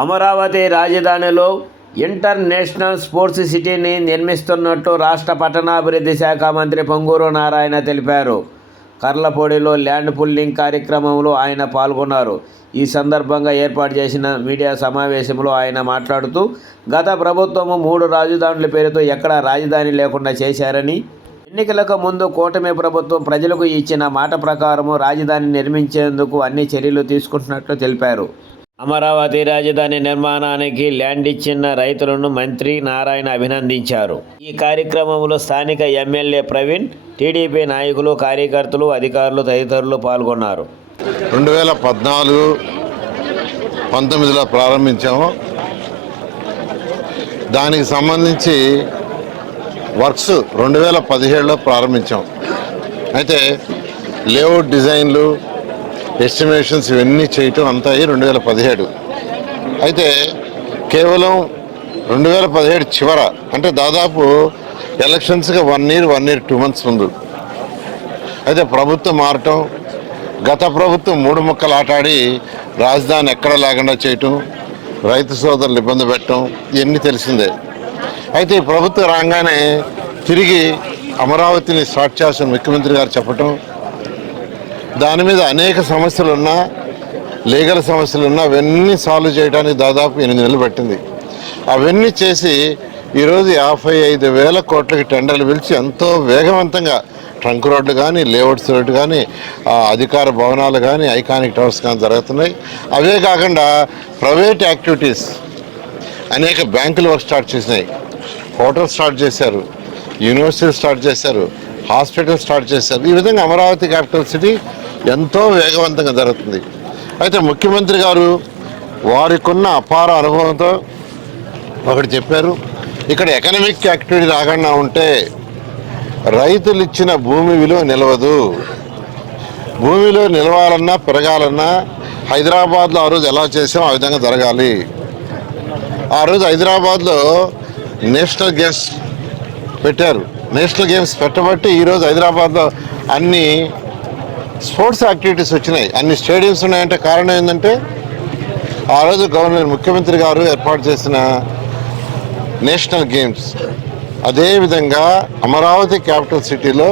అమరావతి రాజధానిలో international sports సిటీని నిర్మిస్తున్నట్టు రాష్ట్ర పట్టణాభివృద్ధి శాఖ మంత్రి పొంగూరు నారాయణ తెలిపారు. కర్లపూడిలో ల్యాండ్ పుల్లింగ్ కార్యక్రమంలో ఆయన పాల్గొన్నారు. ఈ సందర్భంగా ఏర్పాటు చేసిన మీడియా సమావేశంలో ఆయన మాట్లాడుతూ గత ప్రభుత్వము మూడు రాజధానుల పేరుతో ఎక్కడా రాజధాని లేకుండా చేశారని ఎన్నికలకు ముందు కూటమి ప్రభుత్వం ప్రజలకు ఇచ్చిన మాట ప్రకారము రాజధాని నిర్మించేందుకు అన్ని చర్యలు తీసుకుంటున్నట్లు తెలిపారు. అమరావతి రాజధాని నిర్మాణానికి ల్యాండ్ ఇచ్చిన రైతులను మంత్రి నారాయణ అభినందించారు. ఈ కార్యక్రమంలో స్థానిక ఎమ్మెల్యే ప్రవీణ్ టీడీపీ నాయకులు కార్యకర్తలు అధికారులు తదితరులు పాల్గొన్నారు. రెండు వేల పద్నాలుగు పంతొమ్మిదిలో ప్రారంభించాము. దానికి సంబంధించి వర్క్స్ రెండు వేల పదిహేడులో ప్రారంభించాం. అయితే లేఅవుట్ డిజైన్లు ఎస్టిమేషన్స్ ఇవన్నీ చేయటం అంతా రెండు వేల పదిహేడు. అయితే కేవలం రెండు వేల పదిహేడు చివర అంటే దాదాపు ఎలక్షన్స్గా one year one year two months ముందు. అయితే ప్రభుత్వం మారటం గత ప్రభుత్వం మూడు ముక్కలు ఆటాడి రాజధాని ఎక్కడ లేకుండా చేయటం రైతు సోదరులు ఇబ్బంది పెట్టడం ఇవన్నీ తెలిసిందే. అయితే ఈ ప్రభుత్వం రాగానే తిరిగి అమరావతిని స్టార్ట్ చేసిన ముఖ్యమంత్రి గారు చెప్పటం దాని మీద అనేక సమస్యలు ఉన్నా లీగల్ సమస్యలు ఉన్నా అవన్నీ సాల్వ్ చేయడానికి దాదాపు ఎనిమిది నెలలు పట్టింది. అవన్నీ చేసి ఈరోజు యాభై ఐదు వేల కోట్లకి టెండర్లు పిలిచి ఎంతో వేగవంతంగా ట్రంక్ రోడ్లు కానీ లేఅవుట్స్ రోడ్డు కానీ అధికార భవనాలు కానీ ఐకానిక్ టవర్స్ కానీ జరుగుతున్నాయి. అవే కాకుండా ప్రైవేట్ యాక్టివిటీస్ అనేక బ్యాంకులు వర్క్ స్టార్ట్ చేసినాయి. హోటల్ స్టార్ట్ చేశారు యూనివర్సిటీలు స్టార్ట్ చేశారు హాస్పిటల్ స్టార్ట్ చేశారు. ఈ విధంగా అమరావతి క్యాపిటల్ సిటీ ఎంతో వేగవంతంగా జరుగుతుంది. అయితే ముఖ్యమంత్రి గారు వారికున్న అపార అనుభవంతో ఒకటి చెప్పారు ఇక్కడ ఎకనామిక్ యాక్టివిటీ రాకుండా ఉంటే రైతులు ఇచ్చిన భూమి విలువ నిలవదు. భూమిలో నిలవాలన్నా పెరగాలన్నా హైదరాబాద్లో ఆ రోజు ఎలా చేసామో ఆ విధంగా జరగాలి. ఆ రోజు హైదరాబాద్లో నేషనల్ గేమ్స్ పెట్టారు. నేషనల్ గేమ్స్ పెట్టబట్టి ఈరోజు హైదరాబాద్లో అన్ని స్పోర్ట్స్ యాక్టివిటీస్ వచ్చినాయి. అన్ని స్టేడియంస్ ఉన్నాయంటే కారణం ఏంటంటే ఆ రోజు గవర్నర్ ముఖ్యమంత్రి గారు ఏర్పాటు చేసిన నేషనల్ గేమ్స్. అదేవిధంగా అమరావతి క్యాపిటల్ సిటీలో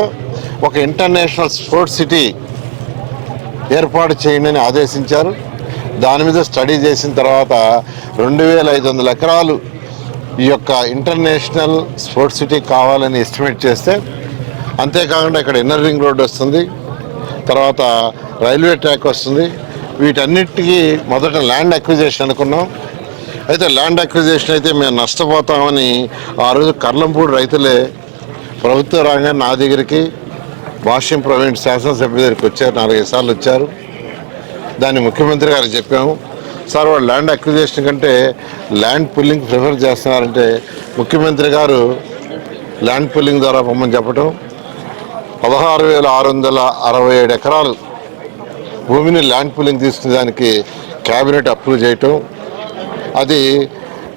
ఒక ఇంటర్నేషనల్ స్పోర్ట్స్ సిటీ ఏర్పాటు చేయండి అని ఆదేశించారు. దాని మీద స్టడీ చేసిన తర్వాత రెండు వేల ఐదు వందల ఎకరాలు ఈ యొక్క ఇంటర్నేషనల్ స్పోర్ట్స్ సిటీ కావాలని ఎస్టిమేట్ చేస్తే అంతేకాకుండా ఇక్కడ ఇన్నర్ రింగ్ రోడ్ వస్తుంది. తర్వాత రైల్వే ట్రాక్ వస్తుంది. వీటన్నిటికీ మొదట ల్యాండ్ అక్విజేషన్ అనుకున్నాం. అయితే ల్యాండ్ అక్విజేషన్ అయితే మేము నష్టపోతామని ఆ రోజు కర్లంపూడి రైతులే ప్రభుత్వ రంగాన్ని నా దగ్గరికి భాష్యం ప్రవీణ్ శాసనసభ్యుల దగ్గరికి వచ్చారు. నాలుగైదు సార్లు వచ్చారు. దాన్ని ముఖ్యమంత్రి గారికి చెప్పాము. సార్ వాళ్ళు ల్యాండ్ అక్విజేషన్ కంటే ల్యాండ్ పుల్లింగ్ ప్రిఫర్ చేస్తున్నారంటే ముఖ్యమంత్రి గారు ల్యాండ్ పుల్లింగ్ ద్వారా పొమ్మని చెప్పడం పదహారు వేల ఆరు వందల అరవై ఏడు ఎకరాలు భూమిని ల్యాండ్ పుల్లింగ్ తీసుకునేదానికి క్యాబినెట్ అప్రూవ్ చేయటం అది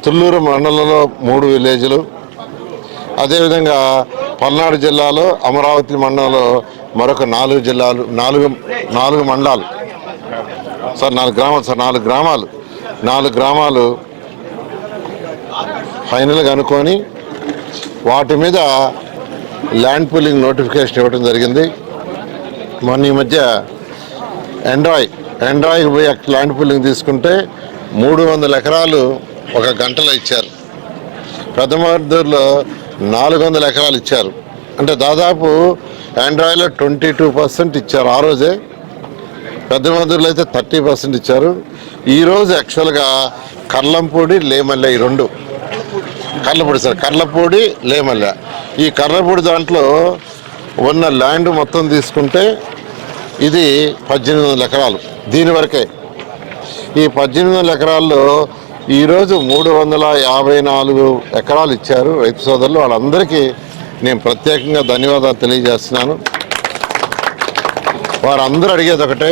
తుళ్ళూరు మండలంలో మూడు విలేజ్లు. అదేవిధంగా పల్నాడు జిల్లాలో అమరావతి మండలంలో మరొక నాలుగు జిల్లాలు నాలుగు నాలుగు మండలాలు. సార్ నాలుగు గ్రామాలు సార్ నాలుగు గ్రామాలు. నాలుగు గ్రామాలు ఫైనల్గా అనుకొని వాటి మీద ల్యాండ్ పుల్లింగ్ నోటిఫికేషన్ ఇవ్వడం జరిగింది. మొన్న ఈ మధ్య ఎండ్రాయ్ ఎండ్రాయ్కి పోయి ల్యాండ్ పుల్లింగ్ తీసుకుంటే మూడు వందల ఎకరాలు ఒక గంటలో ఇచ్చారు. ప్రథమార్థుల్లో నాలుగు వందల ఎకరాలు ఇచ్చారు. అంటే దాదాపు ఆండ్రాయిడ్లో ట్వంటీ టూ పర్సెంట్ ఇచ్చారు ఆ రోజే. పెద్ద మందులు అయితే థర్టీ పర్సెంట్ ఇచ్చారు. ఈరోజు యాక్చువల్గా కర్లంపూడి లేమల్లె ఈ రెండు కర్లపూడి సార్ కర్లపూడి లేమల్ల. ఈ కర్లపూడి దాంట్లో ఉన్న ల్యాండ్ మొత్తం తీసుకుంటే ఇది పద్దెనిమిది వందల ఎకరాలు. దీని వరకే. ఈ పద్దెనిమిది వందల ఎకరాల్లో ఈరోజు మూడు వందల యాభై నాలుగు ఎకరాలు ఇచ్చారు రైతు సోదరులు. వాళ్ళందరికీ నేను ప్రత్యేకంగా ధన్యవాదాలు తెలియజేస్తున్నాను. వారందరూ అడిగేది ఒకటే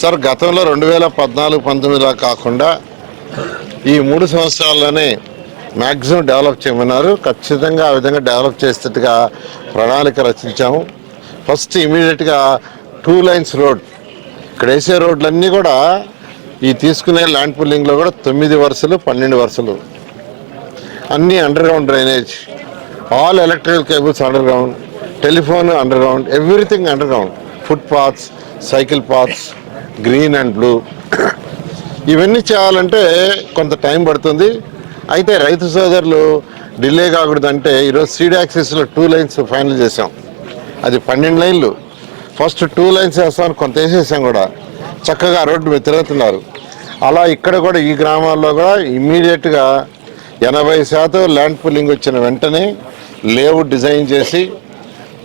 సార్ గతంలో రెండు వేల పద్నాలుగు పంతొమ్మిదిలో కాకుండా ఈ మూడు సంవత్సరాల్లోనే మ్యాక్సిమం డెవలప్ చేయమన్నారు. ఖచ్చితంగా ఆ విధంగా డెవలప్ చేసేట్టుగా ప్రణాళిక రచించాము. ఫస్ట్ ఇమీడియట్గా టూ లైన్స్ రోడ్. ఇక్కడ వేసే రోడ్లన్నీ కూడా ఈ తీసుకునే ల్యాండ్ పుల్లింగ్లో కూడా తొమ్మిది వరుసలు పన్నెండు వరుసలు. అన్నీ underground drainage. All electrical cables underground telephone underground everything underground footpaths cycle paths green and blue ఇవన్నీ చేయాలంటే కొంత టైం పడుతుంది. అయితే రైతు సోదరులు డిలే కాకూడదంటే ఈరోజు సీడ్ యాక్సిస్లో టూ లైన్స్ ఫైనల్ చేసాం అది పన్నెండు లైన్లు. ఫస్ట్ టూ లైన్స్ వేస్తామని కొంత వేసేసాం కూడా. చక్కగా రోడ్డు మీద తిరుగుతున్నారు. అలా ఇక్కడ కూడా ఈ గ్రామాల్లో కూడా ఇమ్మీడియట్గా ఎనభై శాతం ల్యాండ్ పుల్లింగ్ వచ్చిన వెంటనే లేఅవుట్ డిజైన్ చేసి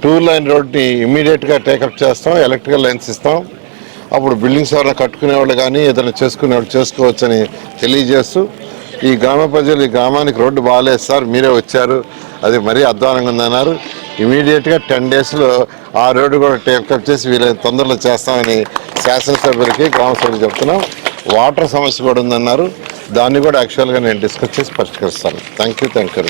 టూ లైన్ రోడ్ని ఇమ్మీడియట్గా టేకప్ చేస్తాం ఎలక్ట్రికల్ లైన్స్ ఇస్తాం. అప్పుడు బిల్డింగ్స్ ఎవరైనా కట్టుకునేవాళ్ళు కానీ ఏదైనా చేసుకునేవాళ్ళు చేసుకోవచ్చని తెలియజేస్తూ ఈ గ్రామ ప్రజలు ఈ గ్రామానికి రోడ్డు బాగాలేదు సార్ మీరే వచ్చారు. అది మరీ అధ్వానంగా ఉందన్నారు. ఇమీడియట్గా టెన్ డేస్లో ఆ రోడ్డు కూడా టేకప్ చేసి వీళ్ళని తొందరలో చేస్తామని శాసనసభ్యులకి గ్రామ సభ్యులు చెప్తున్నాం. వాటర్ సమస్య కూడా ఉందన్నారు. దాన్ని కూడా యాక్చువల్గా నేను డిస్కస్ చేసి పరిష్కరిస్తాను. Thank you thank you